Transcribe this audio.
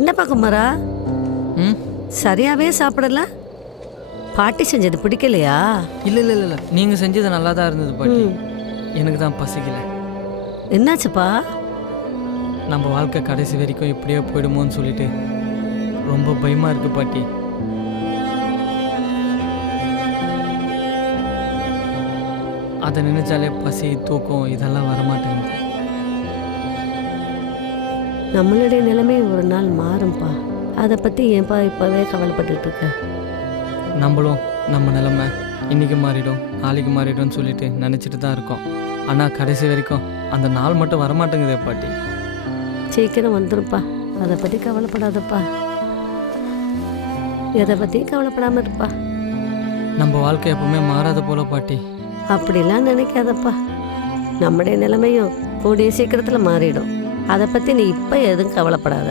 என்னப்பா குமாரா, ம் சரியாவே சாப்பிடல? பாட்டி செஞ்சது பிடிக்கலையா? இல்லை இல்லை இல்லை நீங்கள் செஞ்சது நல்லா தான் இருந்தது பாட்டி. ம். எனக்கு தான் பசிக்கல. என்னாச்சுப்பா? நம்ம வாழ்க்கை கடைசி வரைக்கும் இப்படியே போயிடுமோன்னு சொல்லிட்டு ரொம்ப பயமாக இருக்குது பாட்டி. அதை நினைச்சாலே பசி தூக்கம் இதெல்லாம் வரமாட்டேங்குது. நம்மளுடைய நிலைமை ஒரு நாள் மாறும்பா. அதை பற்றி ஏன்பா இப்போவே கவலைப்பட்டுட்டு இருக்க? நம்மளும் நம்ம நிலைமை இன்றைக்கி மாறிடும் நாளைக்கு மாறிடும்னு சொல்லிட்டு நினச்சிட்டு தான் இருக்கோம். ஆனால் கடைசி வரைக்கும் அந்த நாள் மட்டும் வரமாட்டேங்குதே பாட்டி. சீக்கிரம் வந்துருப்பா. அதை பற்றி கவலைப்படாதப்பா. எதை பற்றியும் கவலைப்படாமல் இருப்பா. நம்ம வாழ்க்கை எப்பவுமே மாறாத போல பாட்டி. அப்படிலாம் நினைக்காதப்பா. நம்முடைய நிலைமையும் கூடிய சீக்கிரத்தில் மாறிடும். அதை பற்றி நீ இப்போ எதுவும் கவலைப்படாத.